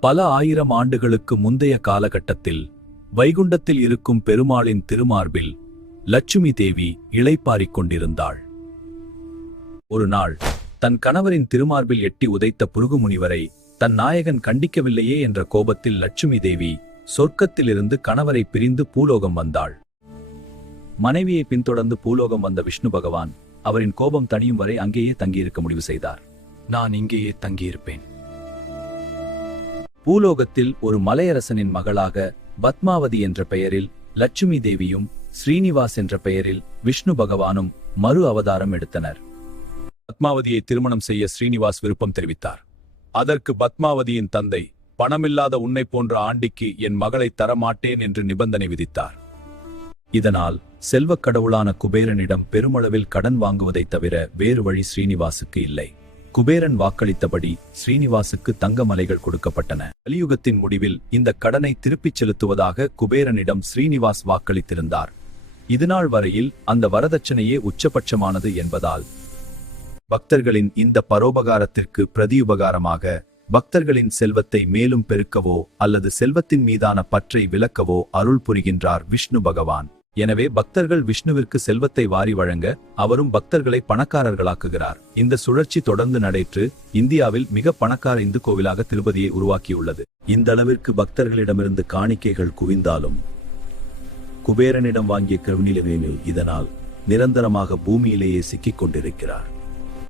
பல ஆயிரம் ஆண்டுகளுக்கு முந்தைய காலகட்டத்தில் வைகுண்டத்தில் இருக்கும் பெருமாளின் திருமார்பில் லட்சுமி தேவி இளைப்பாறிக் கொண்டிருந்தாள். ஒரு நாள் தன் கணவரின் திருமார்பில் எட்டி உதைத்த புருகு முனிவரை தன் நாயகன் கண்டிக்கவில்லையே என்ற கோபத்தில் லட்சுமி தேவி சொர்க்கத்திலிருந்து கணவரை பிரிந்து பூலோகம் வந்தாள். மனைவியை பின்தொடர்ந்து பூலோகம் வந்த விஷ்ணு பகவான் அவரின் கோபம் தணியும் வரை அங்கேயே தங்கியிருக்க முடிவு செய்தார். நான் இங்கேயே தங்கியிருப்பேன். பூலோகத்தில் ஒரு மலையரசனின் மகளாக பத்மாவதி என்ற பெயரில் லட்சுமி தேவியும் ஸ்ரீனிவாஸ் என்ற பெயரில் விஷ்ணு பகவானும் மறு அவதாரம் எடுத்தனர். பத்மாவதியை திருமணம் செய்ய ஸ்ரீனிவாஸ் விருப்பம் தெரிவித்தார். அதற்கு பத்மாவதியின் தந்தை, பணமில்லாத உன்னை போன்ற ஆண்டிக்கு என் மகளை தரமாட்டேன் என்று நிபந்தனை விதித்தார். இதனால் செல்வக் கடவுளான குபேரனிடம் பெருமளவில் கடன் வாங்குவதைத் தவிர வேறு வழி ஸ்ரீனிவாசுக்கு இல்லை. குபேரன் வாக்களித்தபடி ஸ்ரீனிவாசுக்கு தங்க மலைகள் கொடுக்கப்பட்டன. கலியுகத்தின் முடிவில் இந்த கடனை திருப்பிச் செலுத்துவதாக குபேரனிடம் ஸ்ரீனிவாஸ் வாக்களித்திருந்தார். இதுநாள் வரையில் அந்த வரதட்சணையே உச்சபட்சமானது என்பதால் பக்தர்களின் இந்த பரோபகாரத்திற்கு பிரதியுபகாரமாக பக்தர்களின் செல்வத்தை மேலும் பெருக்கவோ அல்லது செல்வத்தின் மீதான பற்றை விலக்கவோ அருள் புரிகின்றார் விஷ்ணு பகவான். எனவே பக்தர்கள் விஷ்ணுவிற்கு செல்வத்தை வாரி வழங்க அவரும் பக்தர்களை பணக்காரர்களாக்குகிறார். இந்த சுழற்சி தொடர்ந்து நடைபெற்று இந்தியாவில் மிக பணக்கார இந்து கோவிலாக திருப்பதியை உருவாக்கியுள்ளது. இந்த அளவிற்கு பக்தர்களிடமிருந்து காணிக்கைகள் குவிந்தாலும் குபேரனிடம் வாங்கிய கருணிலவேனில் இதனால் நிரந்தரமாக பூமியிலேயே சிக்கிக் கொண்டிருக்கிறார்.